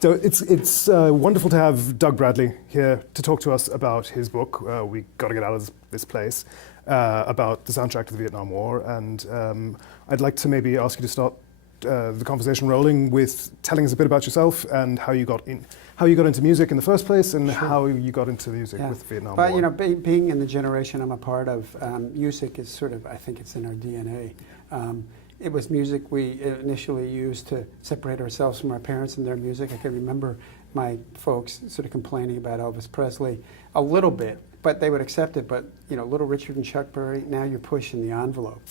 So it's wonderful to have Doug Bradley here to talk to us about his book, We Gotta Get Out of This Place, about the soundtrack to the Vietnam War. And I'd like to maybe ask you to start the conversation rolling with telling us a bit about yourself and how you got into music in the first place, and Sure. how you got into music with the Vietnam Well, War. you know, being in the generation I'm a part of, music is sort of, I think it's in our DNA. It was music we initially used to separate ourselves from our parents and their music. I can remember my folks sort of complaining about Elvis Presley a little bit, but they would accept it. But, you know, Little Richard and Chuck Berry, now you're pushing the envelope.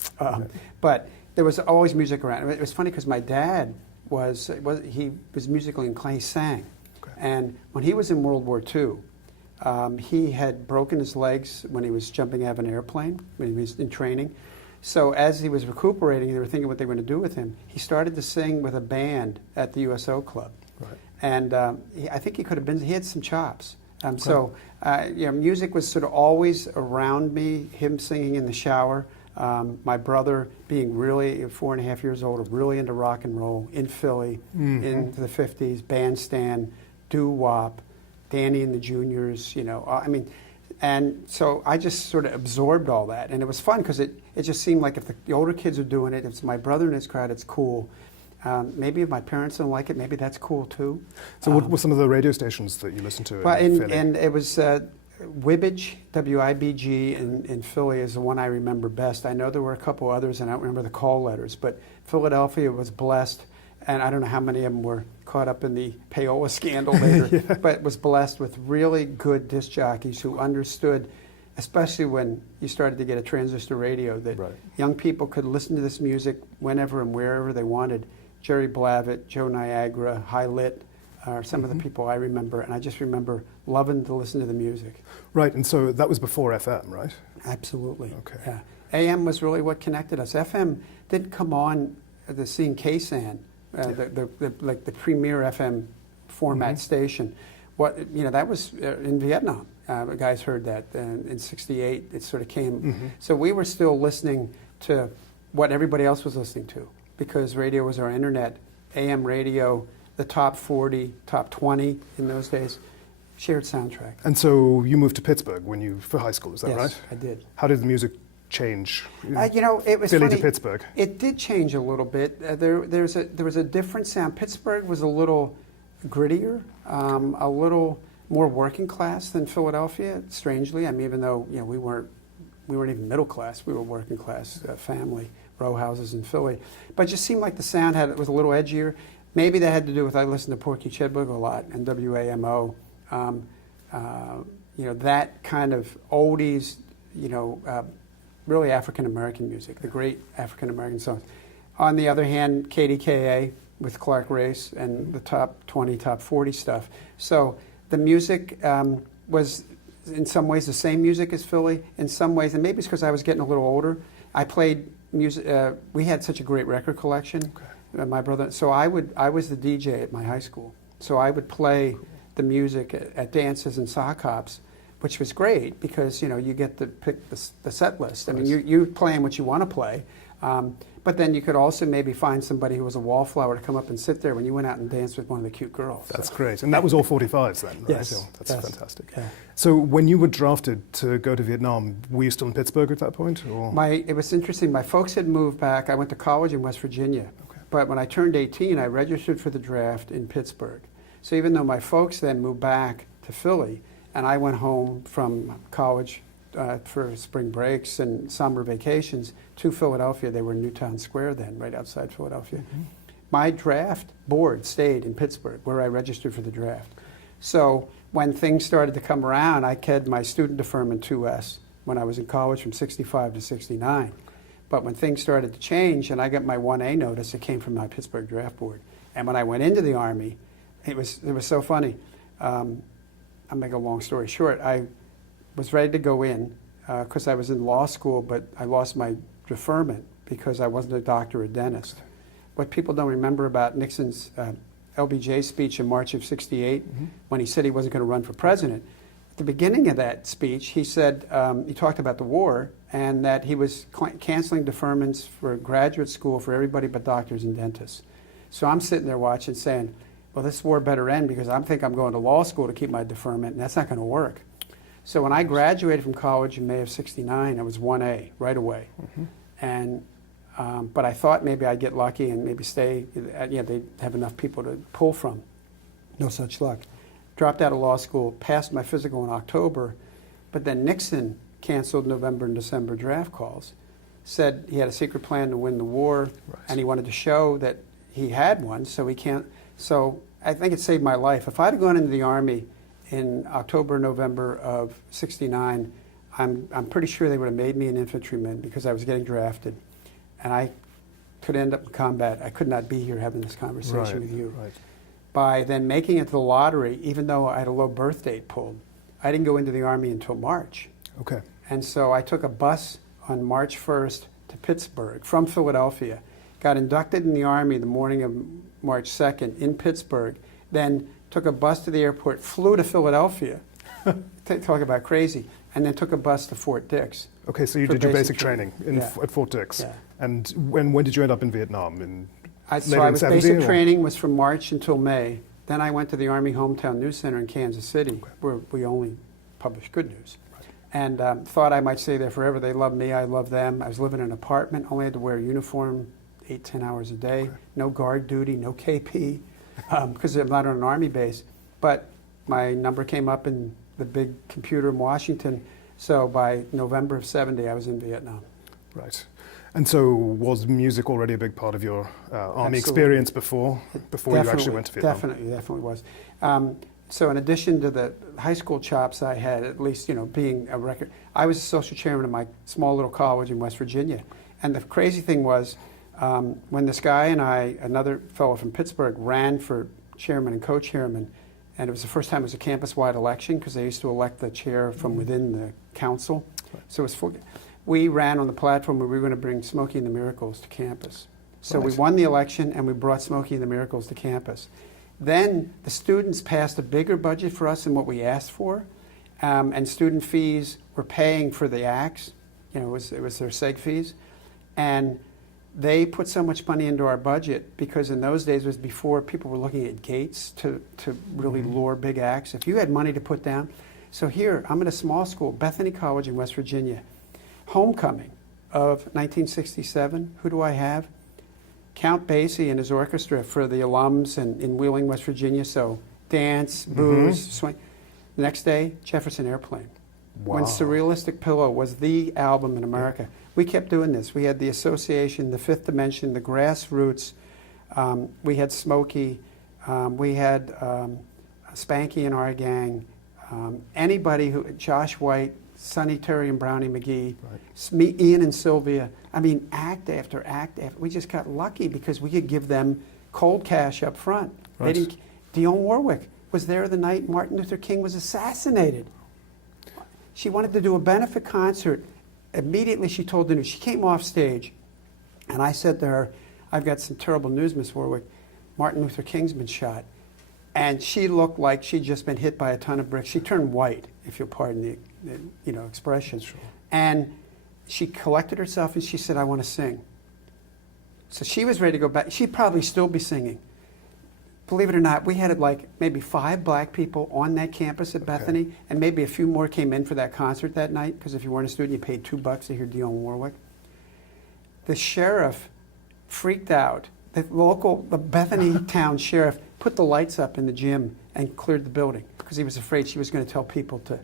But there was always music around. It was funny because my dad he was musical inclined, he sang. Okay. And when he was in World War II, he had broken his legs when he was jumping out of an airplane, when he was in training. So as he was recuperating, they were thinking what they were going to do with him. He started to sing with a band at the USO Club. Right. And I think he had some chops. So, you know, music was sort of always around me, him singing in the shower. My brother being really 4.5 years old, really into rock and roll in Philly, into the 50s, bandstand, doo-wop, Danny and the Juniors, you know, I mean, and so I just sort of absorbed all that. And it was fun because it just seemed like if the older kids are doing it, if it's my brother in his crowd, it's cool. Maybe if my parents don't like it, maybe that's cool too. So what were some of the radio stations that you listened to Well, in Philly? and it was Wibbage, WIBG in Philly is the one I remember best. I know there were a couple others, and I don't remember the call letters, but Philadelphia was blessed, and I don't know how many of them were caught up in the payola scandal later, but was blessed with really good disc jockeys who understood, especially when you started to get a transistor radio, that young people could listen to this music whenever and wherever they wanted. Jerry Blavat, Joe Niagara, High Lit are some of the people I remember, and I just remember loving to listen to the music. Right, and so that was before FM, right? Absolutely. Okay. Yeah. AM was really what connected us. FM didn't come on the scene KSAN, the premier FM format station. That was in Vietnam. Guys heard that in '68. It sort of came. So we were still listening to what everybody else was listening to because radio was our internet. AM radio, the top 40, top 20 in those days, shared soundtrack. And so you moved to Pittsburgh for high school, is that Yes, right? I did. How did the music change? You know, it was Philly funny. to Pittsburgh. It did change a little bit. There was a different sound. Pittsburgh was a little grittier, a little more working class than Philadelphia. Strangely, I mean, even though we weren't even middle class, we were working class family, row houses in Philly. But it just seemed like the sound was a little edgier. Maybe that had to do with I listened to Porky Chedwick a lot and WAMO. That kind of oldies, really African-American music, the great African-American songs. On the other hand, KDKA with Clark Race and the top 20, top 40 stuff. So the music was in some ways the same music as Philly, in some ways, and maybe it's because I was getting a little older. I played music, we had such a great record collection, my brother, so I was the DJ at my high school. So I would play the music at dances and sock hops, which was great because you get to pick the set list. I mean, you're playing what you want to play, but then you could also maybe find somebody who was a wallflower to come up and sit there when you went out and danced with one of the cute girls. That's great, and that was all 45s then, right? Yes, So that's fantastic. Yeah. So when you were drafted to go to Vietnam, were you still in Pittsburgh at that point? Or? It was interesting. My folks had moved back. I went to college in West Virginia, but when I turned 18, I registered for the draft in Pittsburgh. So even though my folks then moved back to Philly, and I went home from college for spring breaks and summer vacations to Philadelphia. They were in Newtown Square then, right outside Philadelphia. My draft board stayed in Pittsburgh, where I registered for the draft. So when things started to come around, I had my student deferment 2S when I was in college from 65 to 69. But when things started to change and I got my 1A notice, it came from my Pittsburgh draft board. And when I went into the Army, it was so funny. I'll make a long story short. I was ready to go in because I was in law school, but I lost my deferment because I wasn't a doctor or dentist. What people don't remember about Nixon's LBJ speech in March of '68, when he said he wasn't going to run for president, at the beginning of that speech, he said, he talked about the war and that he was canceling deferments for graduate school for everybody but doctors and dentists. So I'm sitting there watching saying, well, this war better end because I think I'm going to law school to keep my deferment, and that's not going to work. So when I graduated from college in May of '69, I was 1A right away. And but I thought maybe I'd get lucky and maybe stay. They'd have enough people to pull from. No such luck. Dropped out of law school, passed my physical in October, but then Nixon canceled November and December draft calls. Said he had a secret plan to win the war, and he wanted to show that he had one. So he can't. So I think it saved my life. If I'd have gone into the Army in October, November of '69, I'm pretty sure they would have made me an infantryman because I was getting drafted. And I could end up in combat. I could not be here having this conversation with you. Right. By then making it to the lottery, even though I had a low birth date pulled, I didn't go into the Army until March. Okay. And so I took a bus on March 1st to Pittsburgh from Philadelphia, got inducted in the Army the morning of March 2nd in Pittsburgh, then took a bus to the airport, flew to Philadelphia, talk about crazy, and then took a bus to Fort Dix. Okay, so you for did your basic basic training at Fort Dix. Yeah. And when did you end up in Vietnam? So I was basic training was from March until May. Then I went to the Army Hometown News Center in Kansas City, where we only published good news. And thought I might stay there forever. They loved me, I loved them. I was living in an apartment, only had to wear a uniform 8-10 hours a day, no guard duty, no KP, because I'm not on an Army base. But my number came up in the big computer in Washington, so by November of '70, I was in Vietnam. Right. And so was music already a big part of your Army Absolutely. experience before you actually went to Vietnam? Definitely was. So in addition to the high school chops I had, at least, being a record, I was social chairman of my small little college in West Virginia. And the crazy thing was, when this guy and I, another fellow from Pittsburgh, ran for chairman and co-chairman, and it was the first time it was a campus-wide election because they used to elect the chair from within the council. So it was we ran on the platform where we were going to bring Smokey and the Miracles to campus. So we won the election and we brought Smokey and the Miracles to campus. Then the students passed a bigger budget for us than what we asked for, and student fees were paying for the acts. It was their seg fees, and they put so much money into our budget because in those days it was before people were looking at gates to really lure big acts. If you had money to put down, so here I'm at a small school, Bethany College in West Virginia, homecoming of 1967. Who do I have? Count Basie and his orchestra for the alums in Wheeling, West Virginia. So dance, booze, swing. The next day, Jefferson Airplane. Wow. When Surrealistic Pillow was the album in America. We kept doing this. We had the Association, the Fifth Dimension, the Grassroots. We had Smokey. We had Spanky in our gang. Anybody who, Josh White, Sonny Terry and Brownie McGee, Ian and Sylvia. I mean, act after act after. We just got lucky because we could give them cold cash up front. Right. They didn't. Dionne Warwick was there the night Martin Luther King was assassinated. She wanted to do a benefit concert. Immediately she told the news. She came off stage, and I said to her, "I've got some terrible news, Miss Warwick. Martin Luther King's been shot." And she looked like she'd just been hit by a ton of bricks. She turned white, if you'll pardon the expression. Sure. And she collected herself and she said, "I want to sing." So she was ready to go back. She'd probably still be singing. Believe it or not, we had like maybe 5 black people on that campus at Bethany, and maybe a few more came in for that concert that night, because if you weren't a student, you paid $2 to hear Dionne Warwick. The sheriff freaked out. The Bethany town sheriff put the lights up in the gym and cleared the building because he was afraid she was going to tell people to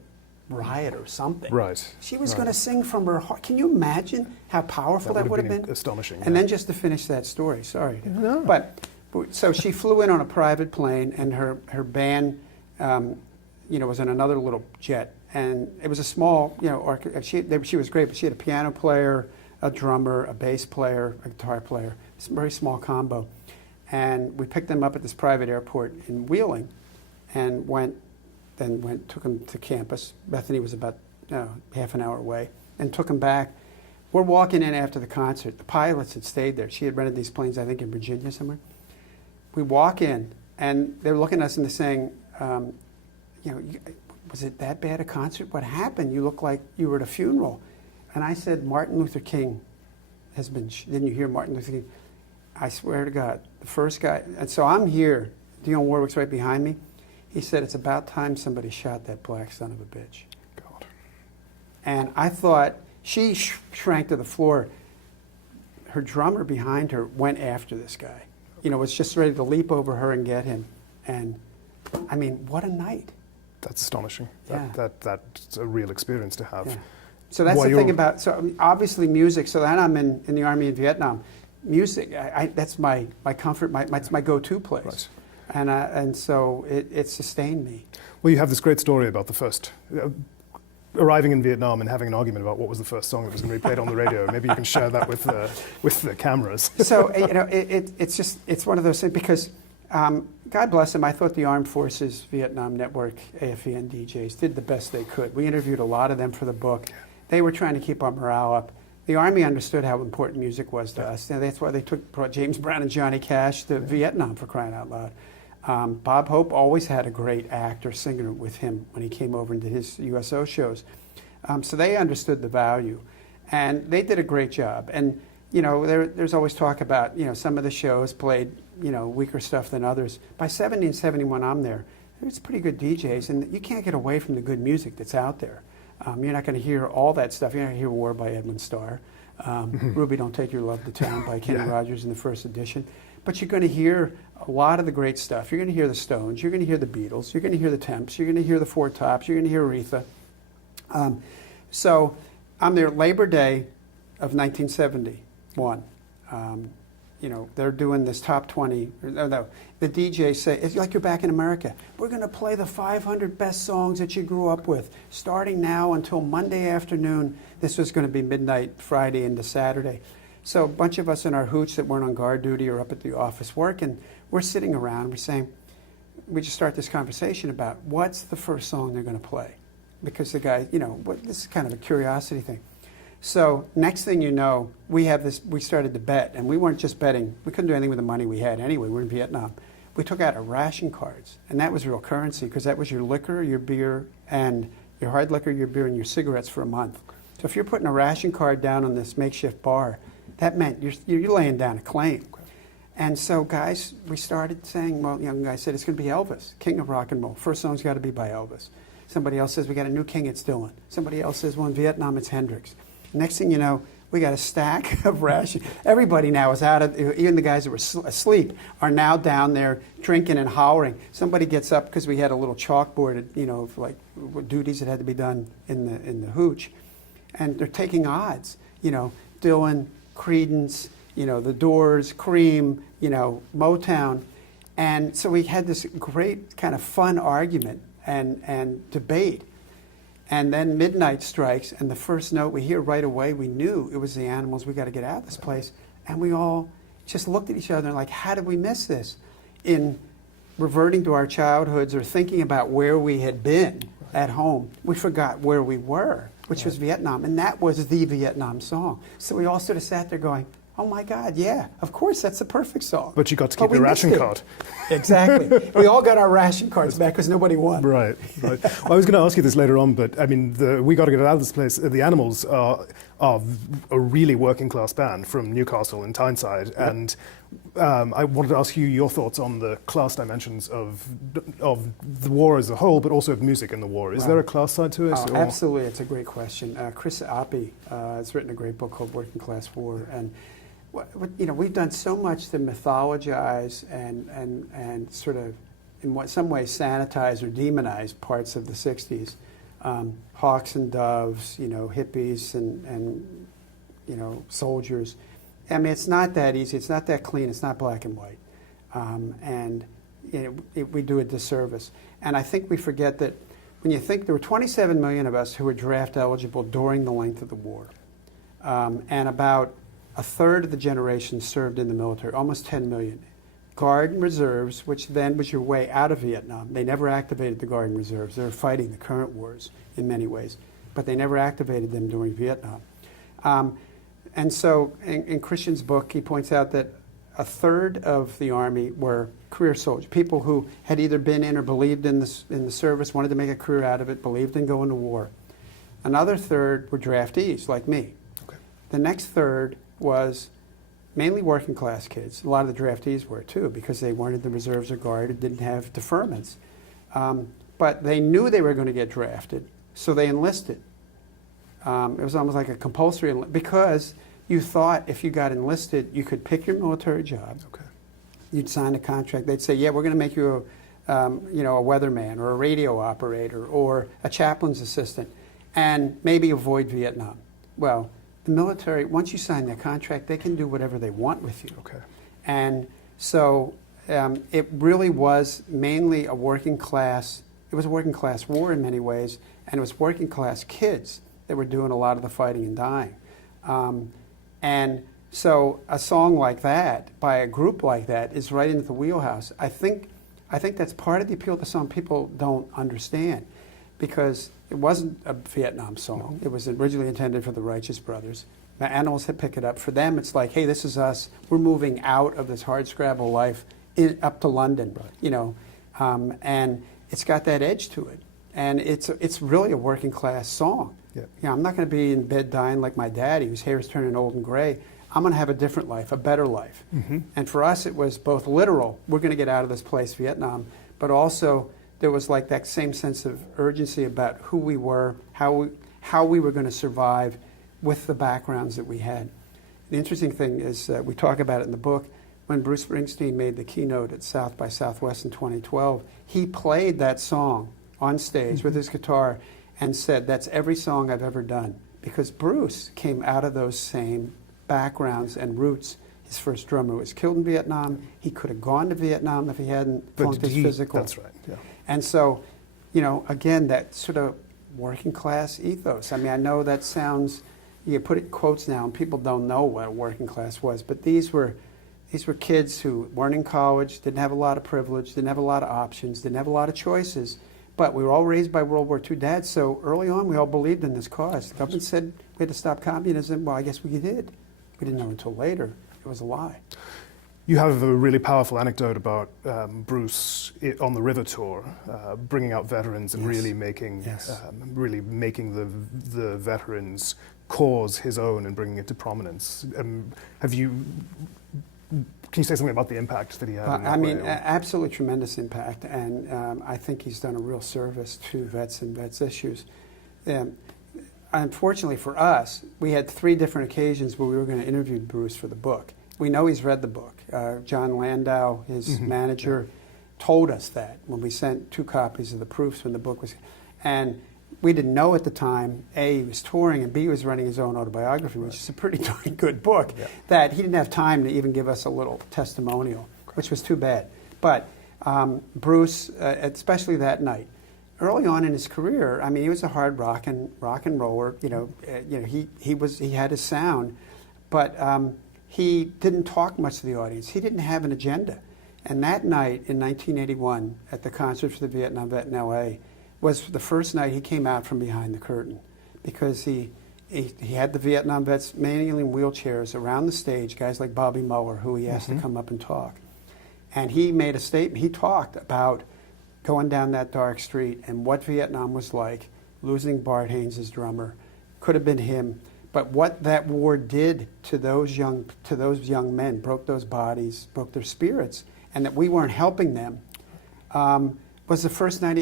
riot or something. Right. She was going to sing from her heart. Can you imagine how powerful that would have been? Astonishing. And then just to finish that story, sorry. No. But so she flew in on a private plane, and her band, was in another little jet, and it was a small, she was great, but she had a piano player, a drummer, a bass player, a guitar player. It's a very small combo. And we picked them up at this private airport in Wheeling and took them to campus. Bethany was about half an hour away, and took them back. We're walking in after the concert. The pilots had stayed there. She had rented these planes, I think, in Virginia somewhere. We walk in, and they're looking at us and they're saying, was it that bad a concert? What happened? You look like you were at a funeral. And I said, Martin Luther King didn't you hear Martin Luther King? I swear to God, the first guy, and so I'm here Dionne Warwick's right behind me. He said, it's about time somebody shot that black son of a bitch. God. And I thought, she shrank to the floor. Her drummer behind her went after this guy. You know, was just ready to leap over her and get him. And, I mean, what a night. That's astonishing. Yeah. That's a real experience to have. Yeah. So that's While the thing you're- about, so obviously music, so then I'm in the Army in Vietnam. Music, that's my comfort, it's my go-to place. Right. And so it sustained me. Well, you have this great story about the first arriving in Vietnam and having an argument about what was the first song that was going to be played on the radio. Maybe you can share that with the cameras. So, you know, it's one of those things because, God bless them, I thought the Armed Forces Vietnam Network, AFVN DJs, did the best they could. We interviewed a lot of them for the book. They were trying to keep our morale up. The Army understood how important music was to us. And that's why they brought James Brown and Johnny Cash to Vietnam, for crying out loud. Bob Hope always had a great actor, singer with him when he came over and did his USO shows. So they understood the value. And they did a great job. And, you know, there's always talk about, you know, some of the shows played, you know, weaker stuff than others. By 70 and 71, I'm there. There's pretty good DJs, and you can't get away from the good music that's out there. You're not going to hear all that stuff. You're not going to hear War by Edwin Starr. Ruby, Don't Take Your Love to Town by Kenny Rogers in the first edition. But you're going to hear a lot of the great stuff. You're going to hear the Stones. You're going to hear the Beatles. You're going to hear the Temps. You're going to hear the Four Tops. You're going to hear Aretha. So I'm there Labor Day of 1971. You know, they're doing this top 20. No, the DJs say, it's like you're back in America. We're going to play the 500 best songs that you grew up with, starting now until Monday afternoon. This was going to be midnight Friday into Saturday. So a bunch of us in our hooch that weren't on guard duty or up at the office working, we're sitting around, we're saying, we just start this conversation about what's the first song they're going to play. Because the guy, you know, this is kind of a curiosity thing. So next thing you know, we started to bet, and we weren't just betting. We couldn't do anything with the money we had anyway. We were in Vietnam. We took out our ration cards, and that was real currency because that was your liquor, your beer, and your hard liquor, your beer, and your cigarettes for a month. So if you're putting a ration card down on this makeshift bar, that meant you're laying down a claim. And so, guys, we started saying, well, young guy said, it's going to be Elvis, king of rock and roll. First song's got to be by Elvis. Somebody else says, we got a new king, it's Dylan. Somebody else says, well, in Vietnam, it's Hendrix. Next thing you know, we got a stack of rations. Everybody now is out of, even the guys that were asleep are now down there drinking and hollering. Somebody gets up because we had a little chalkboard, you know, for like duties that had to be done in the hooch. And they're taking odds, you know, Dylan, Creedence, you know, The Doors, Cream, you know, Motown. And so we had this great kind of fun argument and debate. And then midnight strikes, and the first note we hear right away, we knew it was the Animals. We got to get out of this place. And we all just looked at each other and like, how did we miss this? In reverting to our childhoods or thinking about where we had been at home, we forgot where we were, which was Vietnam. And that was the Vietnam song. So we all sort of sat there going, oh my God, yeah, of course, that's the perfect song. But you got to keep your ration card. Exactly. We all got our ration cards back because nobody won. Right. Well, I was going to ask you this later on, but I mean, we got to get out of this place. The Animals are a really working class band from Newcastle in Tyneside, and I wanted to ask you your thoughts on the class dimensions of the war as a whole, but also of music in the war. Is there a class side to it? Oh, absolutely, it's a great question. Chris Oppie has written a great book called Working Class War, and you know, we've done so much to mythologize and sort of, in some ways, sanitize or demonize parts of the 60s. Hawks and doves, you know, hippies and you know, soldiers. I mean, it's not that easy. It's not that clean. It's not black and white. And you know, we do a disservice. And I think we forget that when you think there were 27 million of us who were draft eligible during the length of the war. And about a third of the generation served in the military, almost 10 million. Guard and reserves, which then was your way out of Vietnam. They never activated the Guard and reserves. They were fighting the current wars in many ways, but they never activated them during Vietnam. And so in Christian's book, he points out that a third of the Army were career soldiers, people who had either been in or believed in the service, wanted to make a career out of it, believed in going to war. Another third were draftees, like me. Okay. The next third was mainly working class kids. A lot of the draftees were too, because they weren't in the reserves or guard and didn't have deferments. But they knew they were going to get drafted, so they enlisted. It was almost like a compulsory, because you thought if you got enlisted, you could pick your military job. Okay. You'd sign a contract. They'd say, yeah, we're going to make you a weatherman or a radio operator or a chaplain's assistant, and maybe avoid Vietnam. Well, the military, once you sign that contract, they can do whatever they want with you. Okay. And so it really was mainly a working class, it was a working class war in many ways, and it was working class kids that were doing a lot of the fighting and dying. And so a song like that, by a group like that, is right into the wheelhouse. I think that's part of the appeal of the song people don't understand, because it wasn't a Vietnam song. It was originally intended for the Righteous Brothers. The Animals had picked it up. For them, it's like, hey, this is us. We're moving out of this hardscrabble life up to London, and it's got that edge to it. And it's really a working class song. Yeah. You know, I'm not going to be in bed dying like my daddy, whose hair is turning old and gray. I'm going to have a different life, a better life. Mm-hmm. And for us, it was both literal, we're going to get out of this place, Vietnam, but also there was like that same sense of urgency about who we were, how we were going to survive with the backgrounds that we had. The interesting thing is, we talk about it in the book, when Bruce Springsteen made the keynote at South by Southwest in 2012, he played that song on stage with his guitar and said, that's every song I've ever done. Because Bruce came out of those same backgrounds and roots. His first drummer was killed in Vietnam. He could have gone to Vietnam if he hadn't flunked his physical. That's right, yeah. And so, again, that sort of working class ethos. I mean, I know that sounds, you put it in quotes now and people don't know what a working class was, but these were kids who weren't in college, didn't have a lot of privilege, didn't have a lot of options, didn't have a lot of choices, but we were all raised by World War II dads, so early on we all believed in this cause. The government said we had to stop communism. Well, I guess we did. We didn't know until later it was a lie. You have a really powerful anecdote about Bruce on the River Tour, bringing out veterans and really making the veterans' cause his own and bringing it to prominence. Can you say something about the impact that he had? I mean, absolutely tremendous impact, and I think he's done a real service to vets and vets issues. Unfortunately for us, we had 3 different occasions where we were going to interview Bruce for the book. We know he's read the book. John Landau, his manager, told us that when we sent 2 copies of the proofs when the book was, and we didn't know at the time, A, he was touring, and B, he was running his own autobiography, which is a pretty darn good book, that he didn't have time to even give us a little testimonial, which was too bad. But Bruce, especially that night, early on in his career, I mean, he was a hard rock and roller. He had his sound, but he didn't talk much to the audience. He didn't have an agenda. And that night in 1981, at the concert for the Vietnam vet in L.A., was the first night he came out from behind the curtain, because he had the Vietnam vets mainly in wheelchairs around the stage, guys like Bobby Muller, who he asked to come up and talk. And he made a statement. He talked about going down that dark street and what Vietnam was like, losing Bart Haynes, his drummer. Could have been him. But what that war did to those young men, broke those bodies, broke their spirits, and that we weren't helping them, was the first night.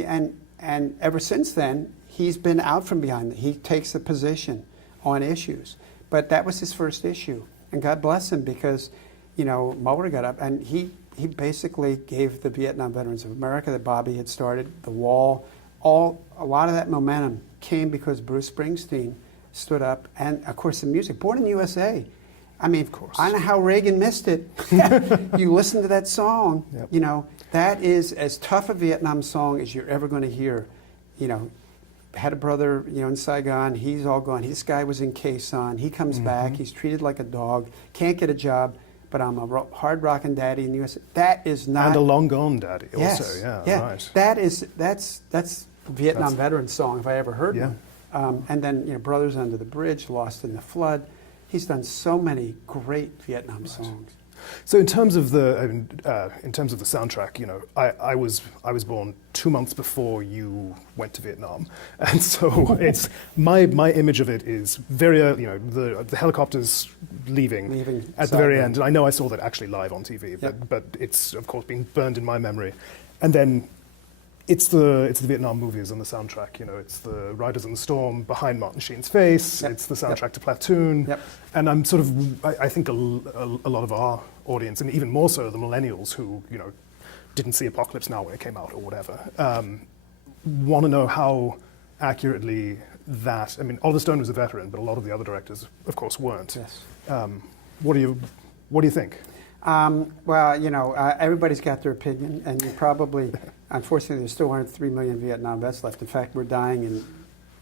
And ever since then, he's been out from behind. He takes a position on issues. But that was his first issue. And God bless him, because, Muller got up and he basically gave the Vietnam Veterans of America that Bobby had started, the wall, a lot of that momentum came because Bruce Springsteen stood up. And, of course, the music, Born in the USA. I mean, of course. I don't know how Reagan missed it. You listen to that song, that is as tough a Vietnam song as you're ever going to hear. Had a brother, in Saigon. He's all gone. This guy was in Khe Sanh. He comes back. He's treated like a dog. Can't get a job. But I'm a hard rocking daddy in the U.S. That is not. And a long gone daddy. Yes, Also, yeah. Right. That's a Vietnam veteran song if I ever heard one. And then Brothers Under the Bridge, Lost in the Flood. He's done so many great Vietnam songs. So in terms of the soundtrack, you know, I was born 2 months before you went to Vietnam, and so it's my image of it is very early, you know, the helicopters leaving at the very end, and I know I saw that actually live on TV, but it's of course been burned in my memory, and then. It's the Vietnam movies on the soundtrack, you know, it's the Riders on the Storm behind Martin Sheen's face, it's the soundtrack to Platoon, and I'm sort of, I think a lot of our audience, and even more so the millennials who, you know, didn't see Apocalypse Now when it came out or whatever, want to know how accurately that, I mean, Oliver Stone was a veteran, but a lot of the other directors, of course, weren't. Yes. What do you think? Well, you know, everybody's got their opinion, and you probably, unfortunately, there still aren't 3 million Vietnam vets left. In fact, we're dying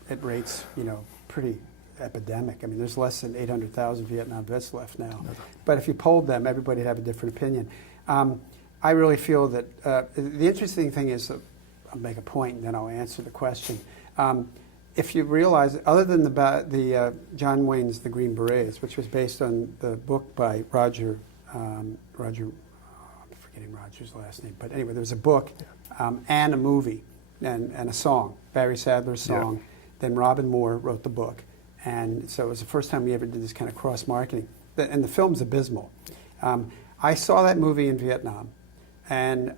at rates, you know, pretty epidemic. I mean, there's less than 800,000 Vietnam vets left now. But if you polled them, everybody would have a different opinion. I really feel that the interesting thing is, I'll make a point and then I'll answer the question. If you realize, other than the John Wayne's The Green Berets, which was based on the book by Roger, I'm forgetting Roger's last name, but anyway, there was a book and a movie and a song, Barry Sadler's song. Yeah. Then Robin Moore wrote the book. And so it was the first time we ever did this kind of cross-marketing. And the film's abysmal. I saw that movie in Vietnam. And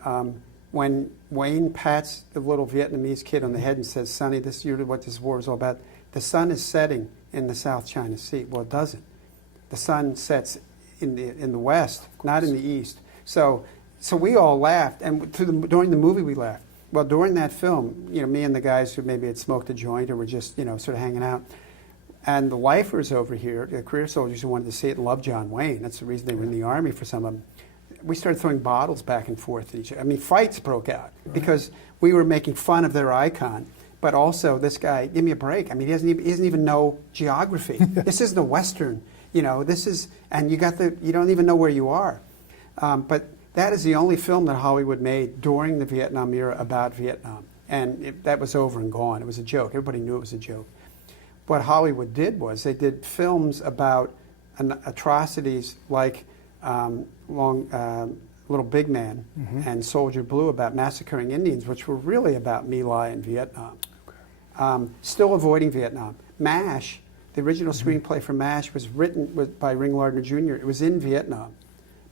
when Wayne pats the little Vietnamese kid on the head and says, "Sonny, this is really what this war is all about," the sun is setting in the South China Sea. Well, it doesn't. The sun sets in the west, not in the east. So we all laughed, and during the movie we laughed. Well, during that film, you know, me and the guys who maybe had smoked a joint or were just, you know, sort of hanging out, and the lifers over here, the career soldiers who wanted to see it and loved John Wayne, that's the reason they were in the Army for some of them, we started throwing bottles back and forth at each other. I mean, fights broke out because we were making fun of their icon. But also, this guy, give me a break. I mean, he doesn't even know geography. This is the Western. You know, this is, and you don't even know where you are. But that is the only film that Hollywood made during the Vietnam era about Vietnam. And that was over and gone. It was a joke. Everybody knew it was a joke. What Hollywood did was they did films about atrocities like Little Big Man and Soldier Blue about massacring Indians, which were really about My Lai and Vietnam. Okay. Still avoiding Vietnam. MASH, the original screenplay for MASH was written by Ring Lardner Jr. It was in Vietnam.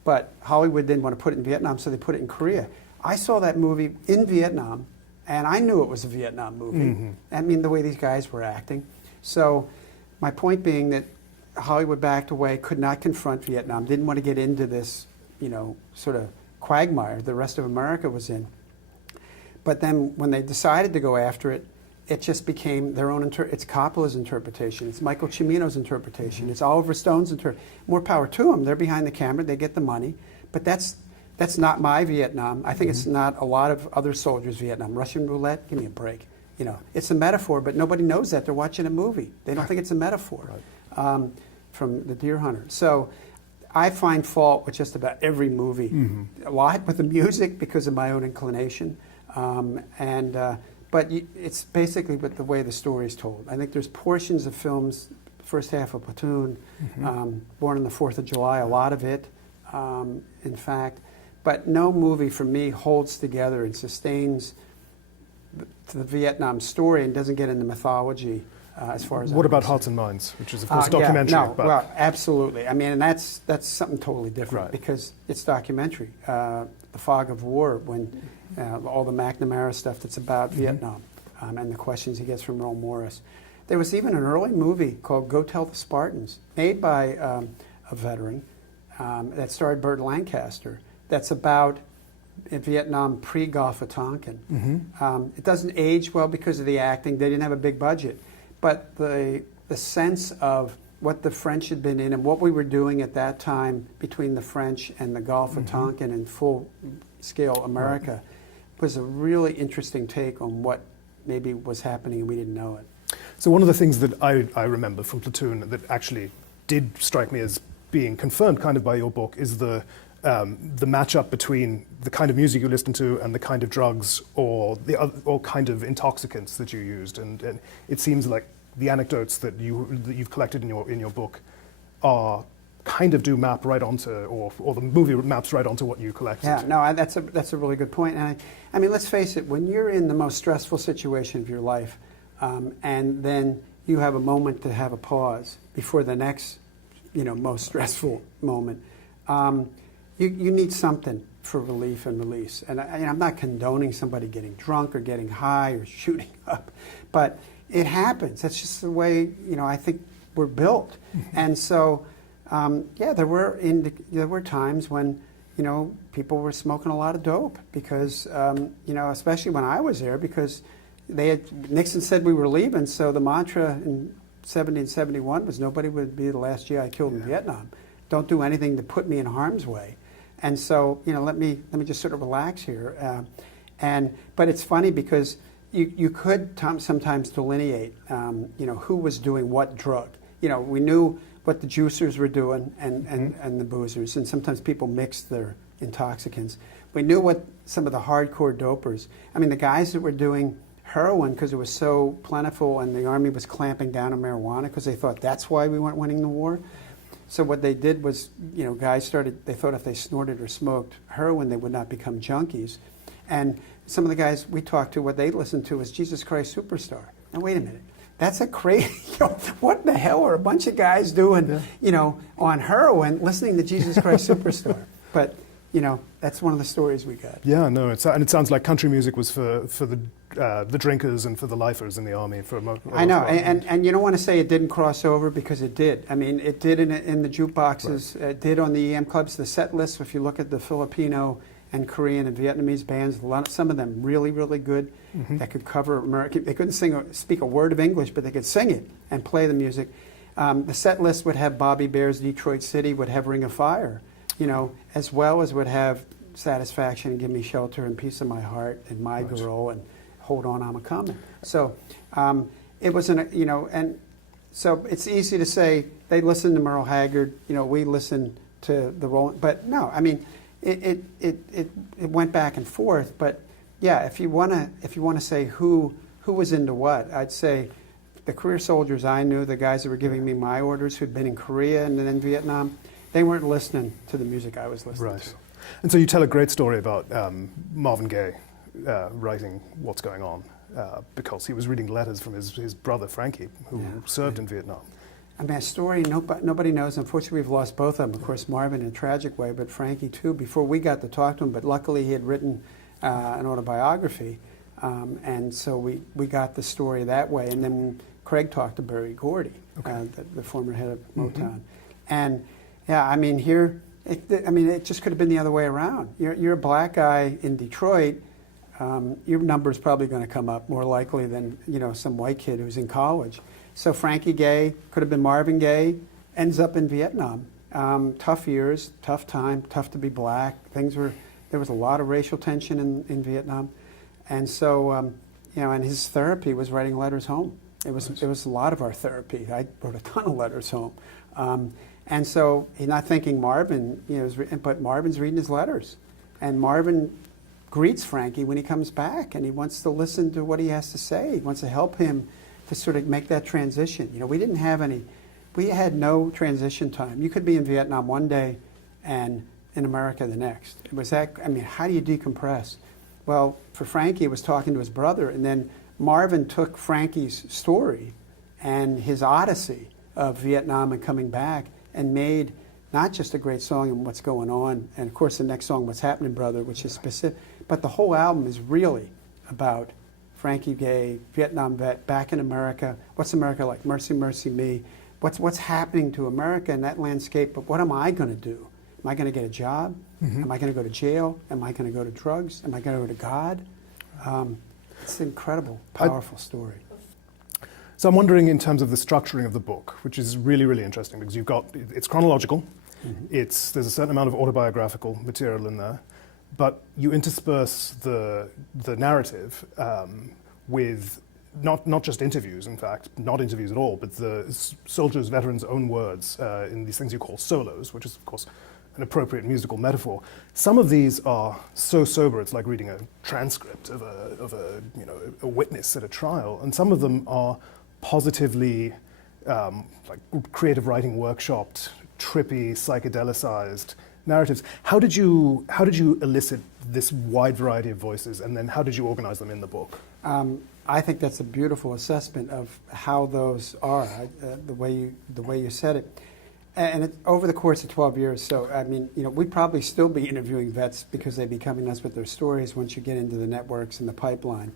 But Hollywood didn't want to put it in Vietnam, so they put it in Korea. I saw that movie in Vietnam, and I knew it was a Vietnam movie. I mean, the way these guys were acting. So my point being that Hollywood backed away, could not confront Vietnam, didn't want to get into this, you know, sort of quagmire the rest of America was in. But then when they decided to go after it, it just became their own, it's Coppola's interpretation, it's Michael Cimino's interpretation, it's Oliver Stone's interpretation. More power to them, they're behind the camera, they get the money, but that's not my Vietnam. I think it's not a lot of other soldiers' Vietnam. Russian roulette, give me a break. You know, it's a metaphor, but nobody knows that. They're watching a movie. They don't think it's a metaphor from The Deer Hunter. So I find fault with just about every movie. A lot with the music because of my own inclination. But it's basically with the way the story is told. I think there's portions of films, first half of Platoon, Born on the 4th of July, a lot of it, in fact. But no movie for me holds together and sustains the Vietnam story and doesn't get into mythology as far as. What about Hearts and Minds, which is of course a documentary? Yeah, no, well, absolutely. I mean, and that's something totally different because it's documentary. The Fog of War, when all the McNamara stuff that's about Vietnam and the questions he gets from Earl Morris. There was even an early movie called Go Tell the Spartans, made by a veteran that starred Burt Lancaster. That's about Vietnam pre-Gulf of Tonkin. It doesn't age well because of the acting. They didn't have a big budget. But the sense of what the French had been in and what we were doing at that time between the French and the Gulf of Tonkin and full-scale America was a really interesting take on what maybe was happening and we didn't know it. So one of the things that I remember from Platoon that actually did strike me as being confirmed kind of by your book is the matchup between the kind of music you listened to and the kind of drugs or kind of intoxicants that you used, and it seems like the anecdotes that you've collected in your book are kind of do map right onto, or the movie maps right onto what you collected. Yeah, no, that's a really good point. And I mean, let's face it, when you're in the most stressful situation of your life, and then you have a moment to have a pause before the next, most stressful moment, you need something for relief and release. And I'm not condoning somebody getting drunk or getting high or shooting up, but it happens. That's just the way, I think we're built. And so, there were times when, people were smoking a lot of dope because, especially when I was there, because Nixon said we were leaving, so the mantra in 70 and 71 was nobody would be the last GI killed in Vietnam. Don't do anything to put me in harm's way. And so, let me just sort of relax here. But it's funny because you could sometimes delineate, who was doing what drug. We knew what the juicers were doing and the boozers, and sometimes people mixed their intoxicants. We knew what some of the hardcore dopers, the guys that were doing heroin because it was so plentiful and the Army was clamping down on marijuana because they thought that's why we weren't winning the war. So what they did was, guys they thought if they snorted or smoked heroin, they would not become junkies. And some of the guys we talked to, what they listened to was Jesus Christ Superstar. Now, wait a minute. That's a crazy, what the hell are a bunch of guys doing, on heroin, listening to Jesus Christ Superstar? But, that's one of the stories we got. Yeah, no, and it sounds like country music was for the drinkers and for the lifers in the Army. I know, and you don't want to say it didn't cross over because it did. It did in the jukeboxes, right. It did on the EM clubs, the set lists. If you look at the Filipino and Korean and Vietnamese bands, some of them really, really good, that could cover American. They couldn't speak a word of English, but they could sing it and play the music. The set list would have Bobby Bear's Detroit City, would have Ring of Fire, as well as would have Satisfaction and Give Me Shelter and Peace of My Heart and My Girl and Hold On, I'm a Comin'. So it was and so it's easy to say they listened to Merle Haggard, we listened to the Rolling, but no, it went back and forth. But yeah, if you wanna say who was into what, I'd say the career soldiers I knew, the guys that were giving me my orders who'd been in Korea and then Vietnam, they weren't listening to the music I was listening to. And so you tell a great story about Marvin Gaye writing What's Going On because he was reading letters from his brother Frankie, who served in Vietnam. A story nobody knows. Unfortunately, we've lost both of them. Of course, Marvin in a tragic way, but Frankie too, before we got to talk to him. But luckily, he had written an autobiography, and so we got the story that way. And then Craig talked to Berry Gordy, the former head of Motown. And here, it just could have been the other way around. You're a black guy in Detroit, your number's probably going to come up more likely than some white kid who's in college. So Frankie Gaye, could have been Marvin Gaye, ends up in Vietnam. Tough years, tough time, tough to be black. There was a lot of racial tension in Vietnam. And so, and his therapy was writing letters home. It was a lot of our therapy. I wrote a ton of letters home. And so he's not thinking Marvin, but Marvin's reading his letters. And Marvin greets Frankie when he comes back, and he wants to listen to what he has to say. He wants to help him to sort of make that transition. We had no transition time. You could be in Vietnam one day and in America the next. It was how do you decompress? Well, for Frankie, it was talking to his brother, and then Marvin took Frankie's story and his odyssey of Vietnam and coming back and made not just a great song and What's Going On, and of course the next song, What's Happening, Brother, which is specific, but the whole album is really about Frankie Gaye, Vietnam vet, back in America. What's America like? Mercy, Mercy Me. What's happening to America in that landscape? But what am I going to do? Am I going to get a job? Am I going to go to jail? Am I going to go to drugs? Am I going to go to God? It's an incredible, powerful story. So I'm wondering, in terms of the structuring of the book, which is really, really interesting, because it's chronological, there's a certain amount of autobiographical material in there, but you intersperse the narrative with not just interviews, in fact, not interviews at all, but the soldiers, veterans' own words in these things you call solos, which is, of course, an appropriate musical metaphor. Some of these are so sober, it's like reading a transcript of a witness at a trial, and some of them are positively like creative writing workshopped, trippy, psychedelicized narratives. How did you elicit this wide variety of voices, and then how did you organize them in the book? I think that's a beautiful assessment of how those are, the way you said it. And over the course of 12 years, so I mean, we'd probably still be interviewing vets because they'd be coming to us with their stories once you get into the networks and the pipeline.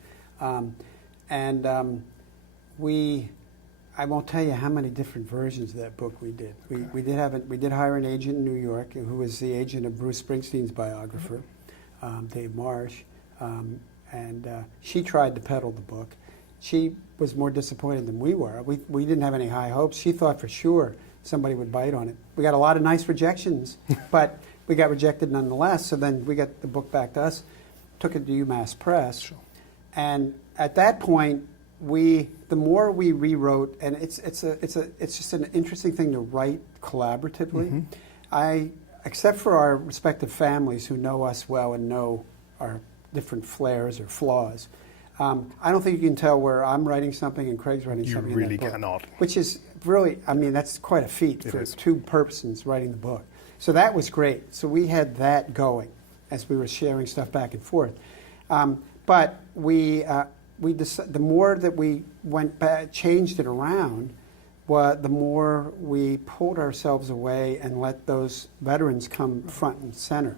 I won't tell you how many different versions of that book we did. We did hire an agent in New York who was the agent of Bruce Springsteen's biographer, Dave Marsh, and she tried to peddle the book. She was more disappointed than we were. We didn't have any high hopes. She thought for sure somebody would bite on it. We got a lot of nice rejections, but we got rejected nonetheless. So then we got the book back to us, took it to UMass Press, Sure. and at that point, the more we rewrote, and it's just an interesting thing to write collaboratively. Except for our respective families who know us well and know our different flares or flaws, I don't think you can tell where I'm writing something and Craig's writing You something. really in that book, cannot. which is really, I mean, that's quite a feat It for is. two persons writing the book. So that was great. So we had that going as we were sharing stuff back and forth. But the more that we went back, changed it around, the more we pulled ourselves away and let those veterans come front and center.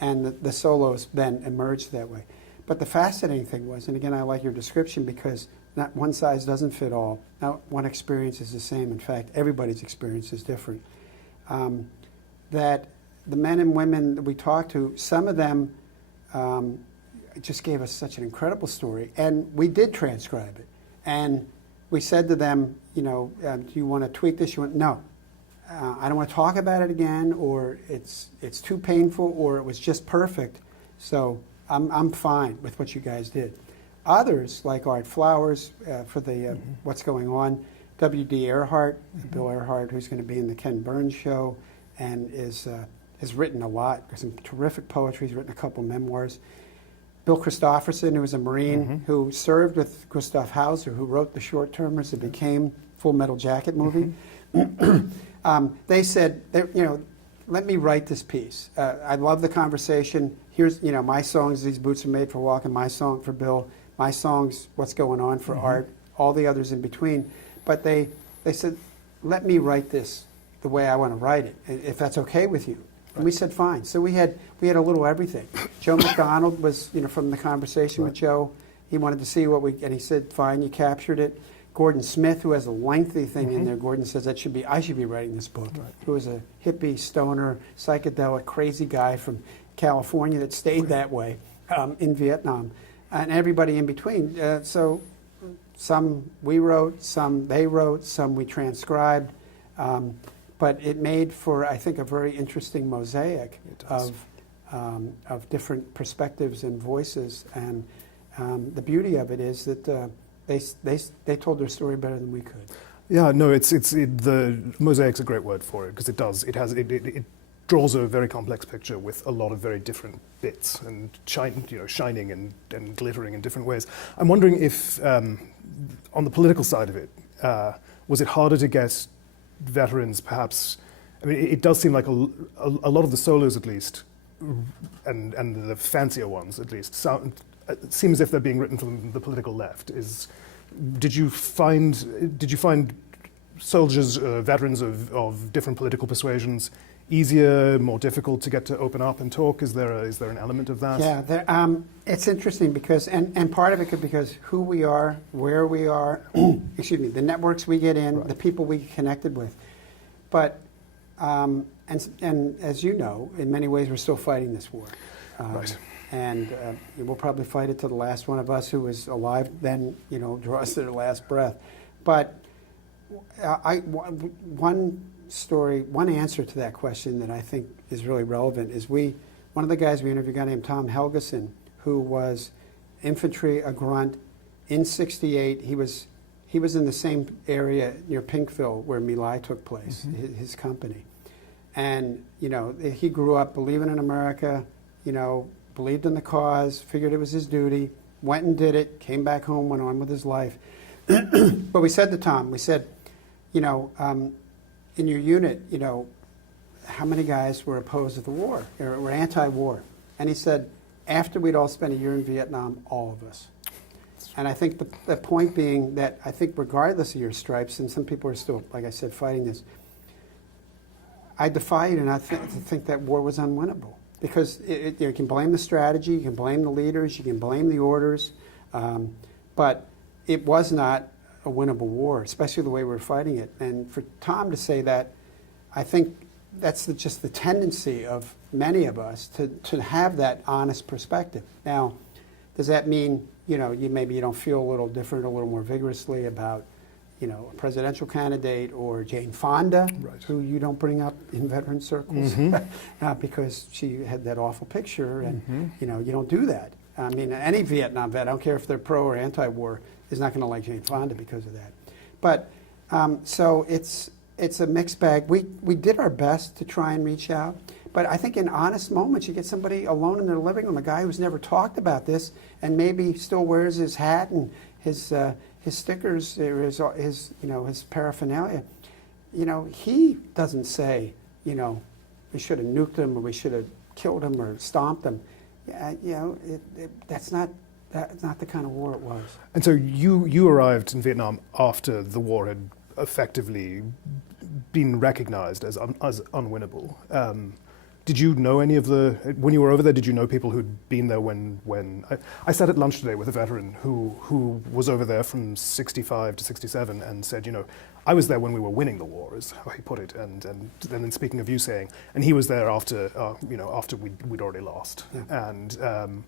And the solos then emerged that way. But the fascinating thing was, and again, I like your description because not one size doesn't fit all. Not one experience is the same. In fact, everybody's experience is different. That the men and women that we talked to, some of them just gave us such an incredible story. And we did transcribe it. And we said to them, do you want to tweak this? You went, no. I don't want to talk about it again, or it's too painful, or it was just perfect. So I'm fine with what you guys did. Others, like Art Flowers for the What's Going On, W.D. Earhart, Bill Earhart, who's going to be in the Ken Burns show, and has written a lot, some terrific poetry. He's written a couple memoirs. Bill Christopherson, who was a Marine, who served with Gustav Hauser, who wrote The Short-Termers that became Full Metal Jacket movie. They said, let me write this piece. I love the conversation. Here's, my songs, These Boots Are Made for Walking, my song for Bill, my songs, What's Going On for Art, all the others in between. But they said, let me write this the way I want to write it, if that's okay with you. And we said, fine. So we had a little everything. Joe McDonald was, from the conversation with Joe, he wanted to see and he said, fine, you captured it. Gordon Smith, who has a lengthy thing in there, Gordon says I should be writing this book. Who was a hippie, stoner, psychedelic, crazy guy from California that stayed that way in Vietnam, and everybody in between. So some we wrote, some they wrote, some we transcribed, but it made for, I think, a very interesting mosaic of different perspectives and voices. And the beauty of it is that they told their story better than we could. Yeah, no, the mosaic's a great word for it because it draws a very complex picture with a lot of very different bits and shining and glittering in different ways. I'm wondering if on the political side of it, was it harder to get veterans perhaps? I mean, it does seem like a lot of the solos at least, and the fancier ones at least, it seems as if they're being written from the political left. Did you find soldiers, veterans of different political persuasions, easier, more difficult to get to open up and talk? Is there an element of that? Yeah, it's interesting because, and part of it could be because who we are, where we are, excuse me, the networks we get in, the people we get connected with. But, and as you know, in many ways we're still fighting this war. Right. And we'll probably fight it to the last one of us who is alive then, draw us to their last breath. But one answer to that question that I think is really relevant is one of the guys we interviewed, a guy named Tom Helgeson, who was infantry, a grunt, in '68. He was in the same area near Pinkville where My Lai took place, his company. And, he grew up believing in America, believed in the cause, figured it was his duty, went and did it, came back home, went on with his life. But we said to Tom, in your unit, how many guys were opposed to the war, or were anti-war? And he said, after we'd all spent a year in Vietnam, all of us. And I think the point being that I think regardless of your stripes, and some people are still, like I said, fighting this, I defy you to think that war was unwinnable. Because you can blame the strategy, you can blame the leaders, you can blame the orders, but it was not a winnable war, especially the way we were fighting it. And for Tom to say that, I think that's just the tendency of many of us to have that honest perspective. Now, does that mean, maybe you don't feel a little different, a little more vigorously about, a presidential candidate or Jane Fonda, right, who you don't bring up in veteran circles because she had that awful picture, and you don't do that. I mean, any Vietnam vet, I don't care if they're pro or anti-war, is not going to like Jane Fonda because of that. But so it's a mixed bag. We did our best to try and reach out, but I think in honest moments, you get somebody alone in their living room, a guy who's never talked about this, and maybe still wears his hat and his stickers, or his paraphernalia. He doesn't say, we should have nuked him, or we should have killed him, or stomped him. That's not the kind of war it was. And so you arrived in Vietnam after the war had effectively been recognized as unwinnable. Did you know any of when you were over there, did you know people who'd been there when I sat at lunch today with a veteran who was over there from 65 to 67 and said, I was there when we were winning the war, is how he put it. And then speaking of you saying, and he was there after, after we'd already lost. Yeah. And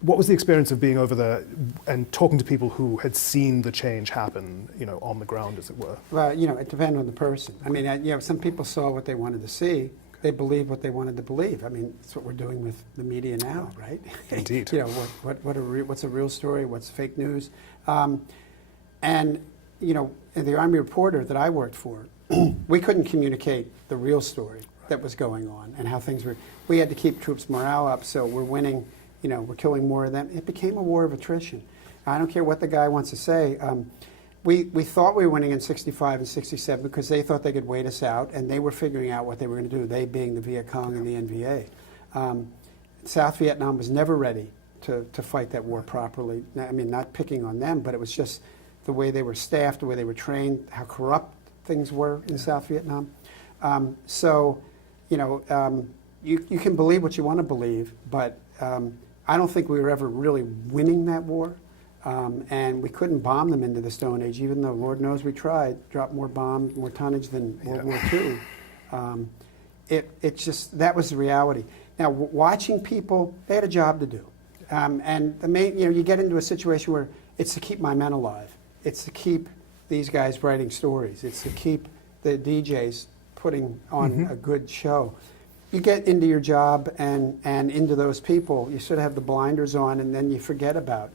what was the experience of being over there and talking to people who had seen the change happen, on the ground, as it were? Well, it depends on the person. I mean, some people saw what they wanted to see. They believed what they wanted to believe. I mean, that's what we're doing with the media now, right? Indeed. What's a real story? What's fake news? And the Army Reporter that I worked for, we couldn't communicate the real story that was going on and how things were. We had to keep troops' morale up, so we're winning. We're killing more of them. It became a war of attrition. I don't care what the guy wants to say. We thought we were winning in 65 and 67 because they thought they could wait us out, and they were figuring out what they were going to do, they being the Viet Cong and the NVA. South Vietnam was never ready to fight that war properly. I mean, not picking on them, but it was just the way they were staffed, the way they were trained, how corrupt things were in South Vietnam. You can believe what you want to believe, but I don't think we were ever really winning that war. And we couldn't bomb them into the Stone Age, even though Lord knows we tried, dropped more bombs, more tonnage than World War II. That was the reality. Now, watching people, they had a job to do. And the main, you get into a situation where it's to keep my men alive. It's to keep these guys writing stories. It's to keep the DJs putting on a good show. You get into your job and into those people, you sort of have the blinders on, and then you forget about,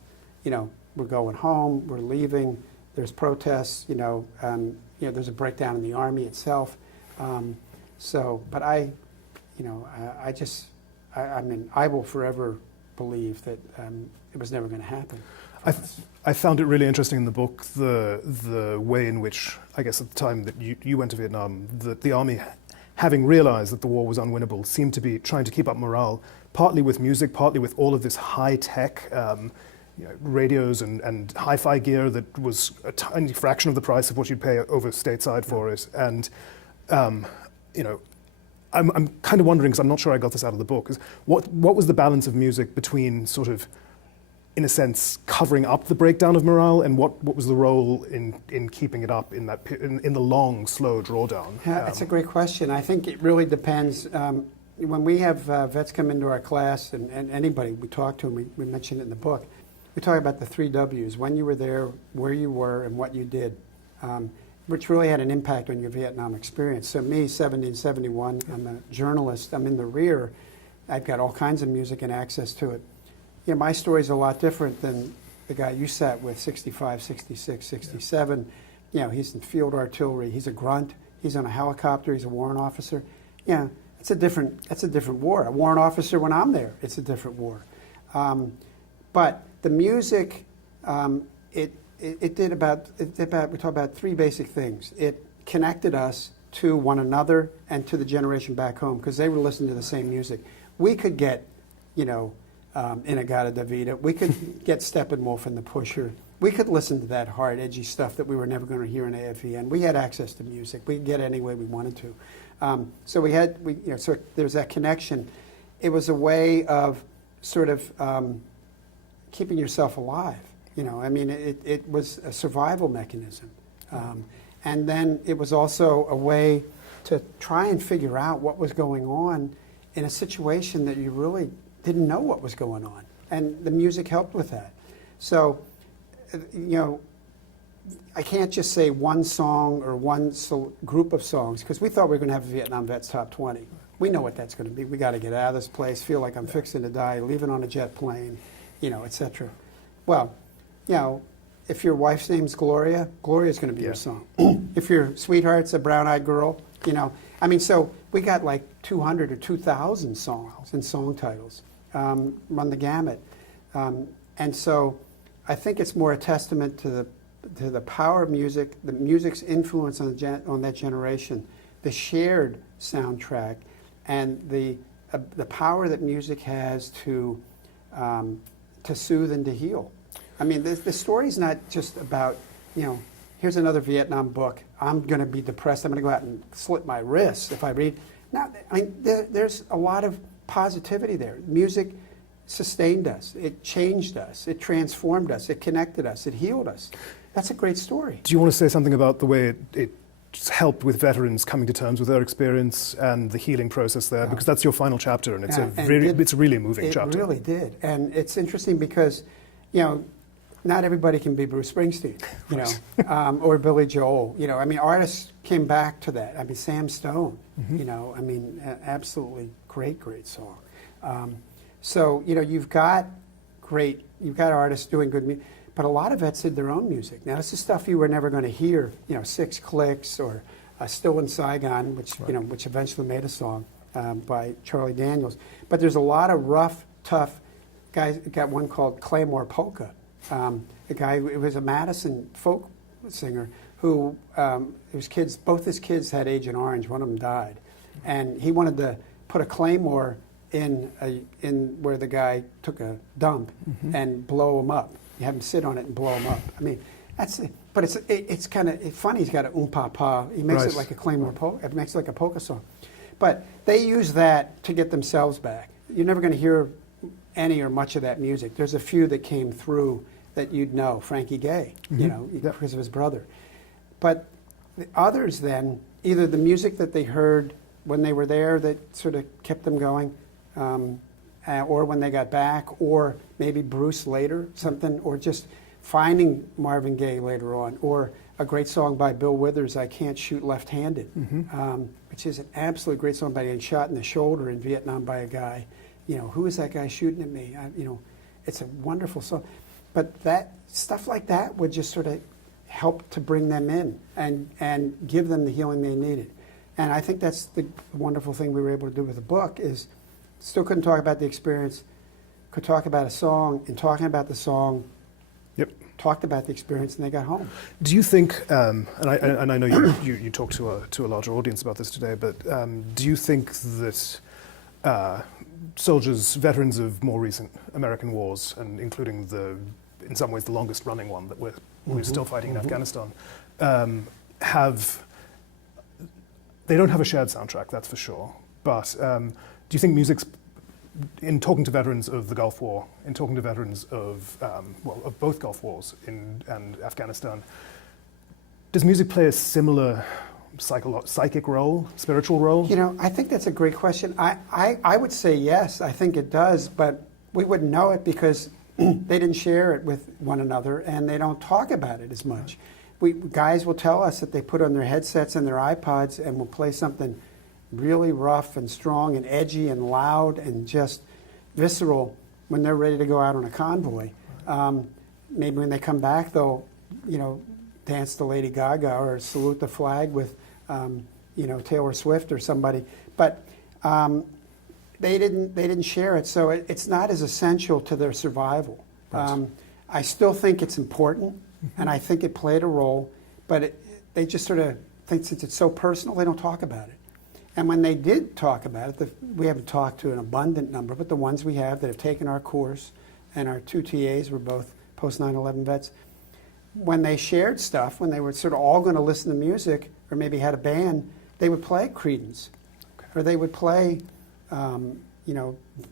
we're going home, we're leaving, there's protests, there's a breakdown in the Army itself. But I will forever believe that it was never going to happen. I found it really interesting in the book, the way in which, I guess at the time that you went to Vietnam, the Army, having realized that the war was unwinnable, seemed to be trying to keep up morale, partly with music, partly with all of this high-tech radios and hi-fi gear that was a tiny fraction of the price of what you'd pay over stateside for it. And, I'm kind of wondering, because I'm not sure I got this out of the book, is what was the balance of music between sort of, in a sense, covering up the breakdown of morale, and what was the role in keeping it up in the long, slow drawdown? That's a great question. I think it really depends. When we have vets come into our class, and anybody we talk to, and we mention it in the book, we talk about the 3 W's: when you were there, where you were, and what you did, which really had an impact on your Vietnam experience. So me, 70 and 71, I'm a journalist, I'm in the rear, I've got all kinds of music and access to it. My story's a lot different than the guy you sat with, 65, 66, 67. He's in field artillery, he's a grunt, he's on a helicopter, he's a warrant officer. That's a different war. A warrant officer, when I'm there, it's a different war. But the music, we talk about 3 basic things. It connected us to one another and to the generation back home because they were listening to the same music. We could get, In-A-Gadda-Da-Vida. We could get Steppenwolf and the Pusher. We could listen to that hard, edgy stuff that we were never going to hear in AFEN. We had access to music. We could get it any way we wanted to. So so there's that connection. It was a way of sort of keeping yourself alive. It was a survival mechanism. And then it was also a way to try and figure out what was going on in a situation that you really didn't know what was going on. And the music helped with that. So, I can't just say one song or one group of songs, because we thought we were going to have a Vietnam Vets Top 20. We know what that's going to be. We got to get out of this place, feel like I'm fixing to die, leaving on a jet plane, et cetera. Well, if your wife's name's Gloria, Gloria's going to be your song. If your sweetheart's a brown-eyed girl, so we got like 200 or 2,000 songs and song titles, run the gamut. And so I think it's more a testament to the power of music, the music's influence on that generation, the shared soundtrack, and the power that music has to soothe and to heal. The story's not just about, here's another Vietnam book. I'm going to be depressed. I'm going to go out and slit my wrists if I read. No, there's a lot of positivity there. Music sustained us. It changed us. It transformed us. It connected us. It healed us. That's a great story. Do you want to say something about the way it helped with veterans coming to terms with their experience and the healing process there? Because that's your final chapter, and it's it's a really moving chapter. It really did. And it's interesting because, not everybody can be Bruce Springsteen, or Billy Joel. Artists came back to that. Sam Stone, absolutely great song. So, you've got artists doing good music, but a lot of vets did their own music. Now, this is stuff you were never going to hear, Six Clicks or Still in Saigon, which eventually made a song by Charlie Daniels. But there's a lot of rough, tough guys. Got one called Claymore Polka. A guy who was a Madison folk singer who both his kids had Agent Orange. One of them died, and he wanted to put a claymore in where the guy took a dump and blow him up. You have him sit on it and blow him up. But it's kind of funny. He's got a pa. He makes it like a claymore polka. It makes it like a polka song. But they use that to get themselves back. You're never going to hear any or much of that music. There's a few that came through that you'd know, Frankie Gay, because of his brother. But the others then, either the music that they heard when they were there that sort of kept them going, or when they got back, or maybe Bruce later, something, or just finding Marvin Gaye later on, or a great song by Bill Withers, I Can't Shoot Left-Handed, which is an absolutely great song by getting shot in the shoulder in Vietnam by a guy. Who is that guy shooting at me? It's a wonderful song. But that stuff like that would just sort of help to bring them in and give them the healing they needed. And I think that's the wonderful thing we were able to do with the book is still couldn't talk about the experience, could talk about a song, and talking about the song, talked about the experience, and they got home. Do you think, and I know you talked to a larger audience about this today, but do you think that soldiers, veterans of more recent American wars, and including in some ways the longest running one that we're still fighting in Afghanistan, they don't have a shared soundtrack, that's for sure. But do you think music's, in talking to veterans of the Gulf War, in talking to veterans of both Gulf Wars and Afghanistan, does music play a similar psychic role, spiritual role? I think that's a great question. I would say yes, I think it does, but we wouldn't know it because they didn't share it with one another and they don't talk about it as much. Guys will tell us that they put on their headsets and their iPods and will play something really rough and strong and edgy and loud and just visceral when they're ready to go out on a convoy. Maybe when they come back, they'll, dance to Lady Gaga or salute the flag with, Taylor Swift or somebody. But they didn't share it, so it's not as essential to their survival. Right. I still think it's important, and I think it played a role, but they just sort of since it's so personal, they don't talk about it. And when they did talk about it, we haven't talked to an abundant number, but the ones we have that have taken our course, and our 2 TAs were both post 9/11 vets, when they shared stuff, when they were sort of all going to listen to music, or maybe had a band, they would play Creedence, or they would play,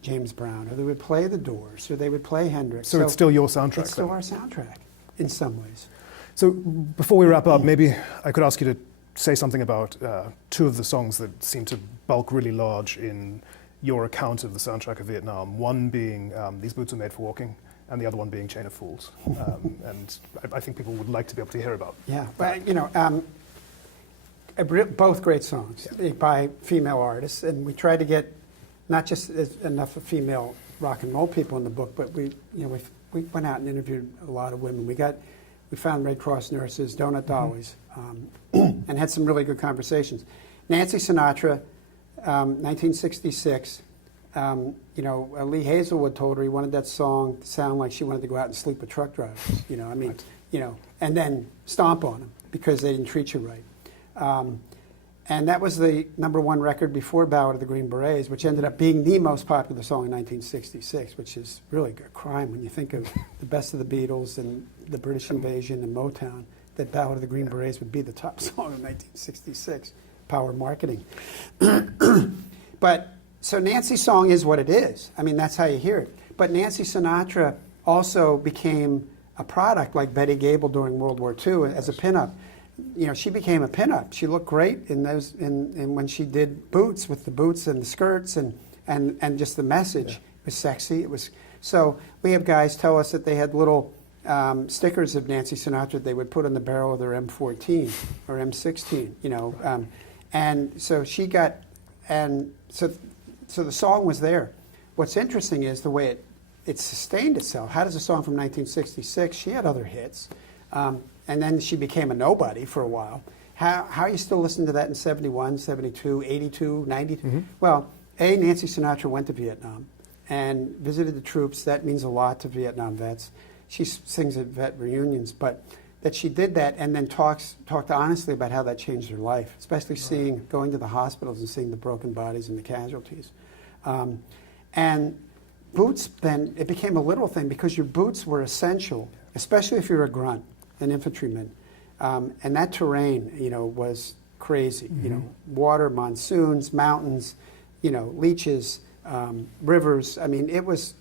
James Brown, or they would play The Doors, or they would play Hendrix. So it's still your soundtrack. It's still our soundtrack, in some ways. So before we wrap up, maybe I could ask you to say something about 2 of the songs that seem to bulk really large in your account of the soundtrack of Vietnam. One being These Boots Are Made for Walking, and the other one being Chain of Fools. And I think people would like to be able to hear about. Yeah, well, both great songs by female artists, and we tried to get not just enough of female rock and roll people in the book, but we went out and interviewed a lot of women. We found Red Cross nurses, donut dollies, and had some really good conversations. Nancy Sinatra, 1966. Lee Hazelwood told her he wanted that song to sound like she wanted to go out and sleep with truck drivers. And then stomp on them because they didn't treat you right. And that was the #1 record before Ballad of the Green Berets, which ended up being the most popular song in 1966, which is really a crime when you think of the best of the Beatles and the British invasion and Motown, that Ballad of the Green Berets would be the top song in 1966. Power marketing. But so Nancy's song is what it is. I mean, that's how you hear it. But Nancy Sinatra also became a product like Betty Gable during World War II as a pinup. She became a pinup. She looked great in when she did Boots, with the boots and the skirts and just the message. It was sexy. So we have guys tell us that they had little stickers of Nancy Sinatra they would put on the barrel of their M14 or M16. And so she got, and so the song was there. What's interesting is the way it sustained itself. How does a song from 1966? She had other hits. And then she became a nobody for a while. How are you still listening to that in 71, 72, 82, 92? Mm-hmm. Well, Nancy Sinatra went to Vietnam and visited the troops. That means a lot to Vietnam vets. She sings at vet reunions, but that she did that and then talked honestly about how that changed her life, especially going to the hospitals and seeing the broken bodies and the casualties. And boots, then, it became a literal thing because your boots were essential, especially if you're a grunt, an infantryman. And that terrain, was crazy. Mm-hmm. Water, monsoons, mountains, leeches, rivers. I mean, it was,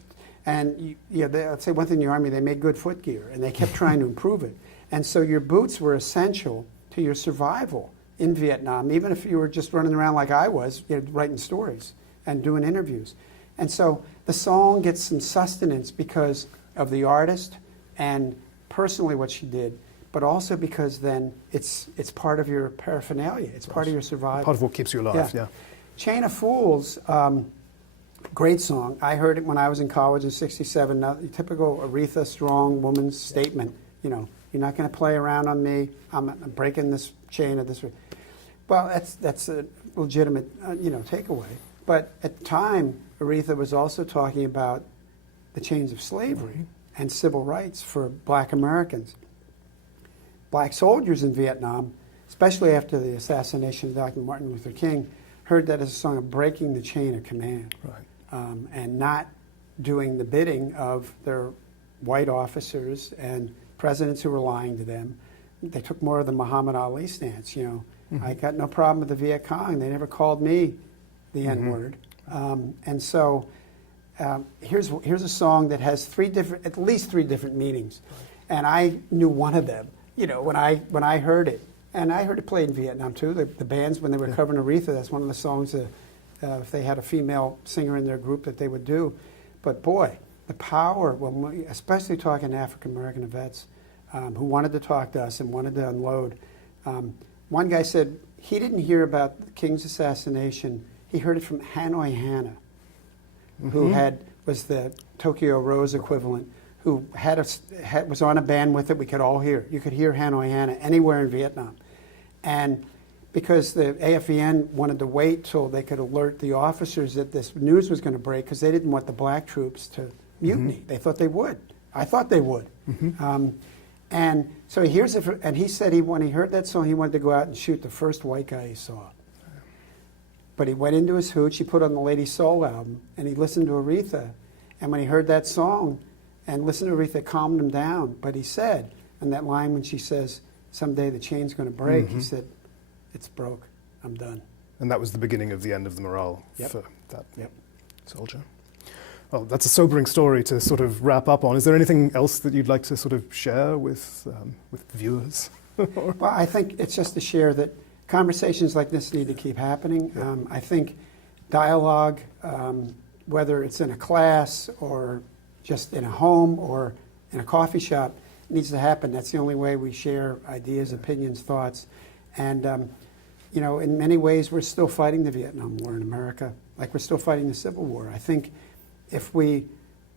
and I'd say one thing in the Army, they made good footgear, and they kept trying to improve it. And so your boots were essential to your survival in Vietnam, even if you were just running around like I was, writing stories and doing interviews. And so the song gets some sustenance because of the artist and personally what she did, but also because then it's part of your paraphernalia. It's part of your survival. Part of what keeps you alive, yeah. Chain of Fools, great song. I heard it when I was in college in '67. Typical Aretha strong woman's statement. You're not going to play around on me. I'm breaking this chain of this. Well, that's a legitimate takeaway. But at the time, Aretha was also talking about the chains of slavery and civil rights for black Americans. Black soldiers in Vietnam, especially after the assassination of Dr. Martin Luther King, heard that as a song of breaking the chain of command, and not doing the bidding of their white officers and presidents who were lying to them. They took more of the Muhammad Ali stance. I got no problem with the Viet Cong. They never called me the N-word. And so here's a song that has at least three different meanings, and I knew one of them. When I heard it, and I heard it played in Vietnam too. The bands, when they were covering Aretha, that's one of the songs that if they had a female singer in their group that they would do. But boy, the power, especially talking to African American vets who wanted to talk to us and wanted to unload. One guy said he didn't hear about the King's assassination. He heard it from Hanoi Hannah, who was the Tokyo Rose equivalent, who was on a band with it. We could all hear. You could hear Hanoi Hannah anywhere in Vietnam. And because the AFVN wanted to wait till they could alert the officers that this news was going to break, because they didn't want the black troops to mutiny. They thought they would. I thought they would. And so he hears it, and he said when he heard that song, he wanted to go out and shoot the first white guy he saw. But he went into his hooch, he put on the Lady Soul album, and he listened to Aretha. And when he heard that song and listened to Aretha, it calmed him down. But he said, and that line when she says, someday the chain's going to break, he said, it's broke, I'm done. And that was the beginning of the end of the morale Yep. for that Yep. soldier. Well, that's a sobering story to sort of wrap up on. Is there anything else that you'd like to sort of share with viewers? Well, I think it's just to share that conversations like this need to keep happening. I think dialogue, whether it's in a class or just in a home or in a coffee shop, needs to happen. That's the only way we share ideas, opinions, thoughts. And, you know, in many ways, we're still fighting the Vietnam War in America, like we're still fighting the Civil War. I think if we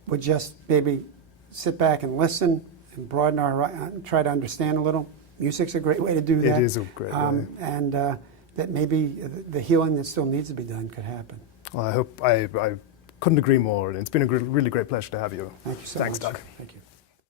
would just maybe sit back and listen and broaden our, try to understand a little, music's a great way to do that. It is a great way. And that maybe the healing that still needs to be done could happen. Well, I couldn't agree more. And it's been a really great pleasure to have you. Thank you so Thanks, much. Doug. Thank you.